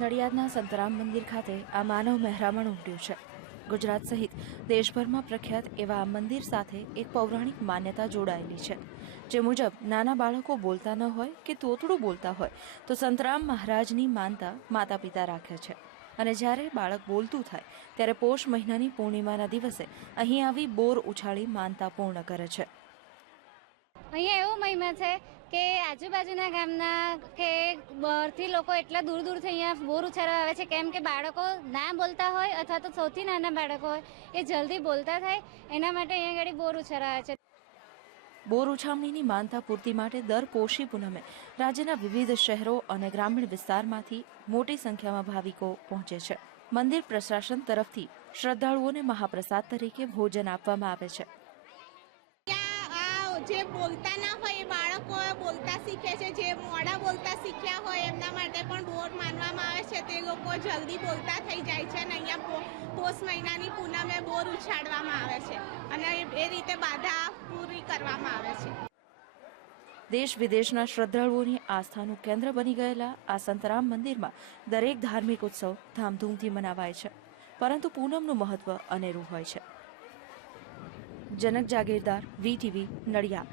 નડિયાદના સંતરામ મંદિર ખાતે આ માનવ મહેરામણ ઉમટ્યું છે. ગુજરાત સહિત દેશભરમાં પ્રખ્યાત એવા આ મંદિર સાથે એક પૌરાણિક માન્યતા જોડાયેલી છે. જે મુજબ, નાના બાળકો બોલતા ન હોય કે તોતડું બોલતા હોય, તો સંતરામ મહારાજની માનતા માતા પિતા રાખે છે. અને જ્યારે બાળક બોલતું થાય, ત્યારે પોષ મહિનાની પૂર્ણિમાના દિવસે અહીં આવી બોર ઉછાળી માનતા પૂર્ણ કરે છે. અહીંયા એવો મહિમા છે કે આજુબાજુના ગામના કે બહારથી લોકો એટલા દૂર દૂરથી અહીંયા બોર ઉછાળવા આવે છે, કેમ કે બાળકો ના બોલતા હોય અથવા તો સૌથી નાના બાળકો હોય, એ જલ્દી બોલતા થાય, એના માટે અહીંયા આગળ બોર ઉછાળવા આવે છે. બોર ઉછામણીની માનતા પૂર્તિ માટે દર પોષી પૂનમે રાજ્યના વિવિધ શહેરો અને ગ્રામીણ વિસ્તારમાંથી મોટી સંખ્યામાં ભાવિકો પહોંચે છે. મંદિર પ્રશાસન તરફથી શ્રદ્ધાળુઓને મહાપ્રસાદ તરીકે ભોજન આપવામાં આવે છે. જે બોલતા ના હોય એ બાળકો બોલતા શીખે છે, જે મોડા બોલતા શીખ્યા હોય એમના માટે પણ બોર માનવામાં આવે છે. તે લોકો જલ્દી બોલતા થઈ જાય છે અને અહીંયા પોષ મહિનાની પૂનમે બોર ઉછાળવામાં આવે છે અને એ રીતે બાધા પૂરી કરવામાં આવે છે. દેશ વિદેશના શ્રદ્ધાળુઓની આસ્થાનું કેન્દ્ર બની ગયેલા આ સંતરામ મંદિરમાં દરેક ધાર્મિક ઉત્સવ ધામધૂમથી મનાવાય છે. પરંતુ પૂનમનું મહત્વ અનેરું હોય છે. જનક જાગીરદાર વીટીવી નડિયાદ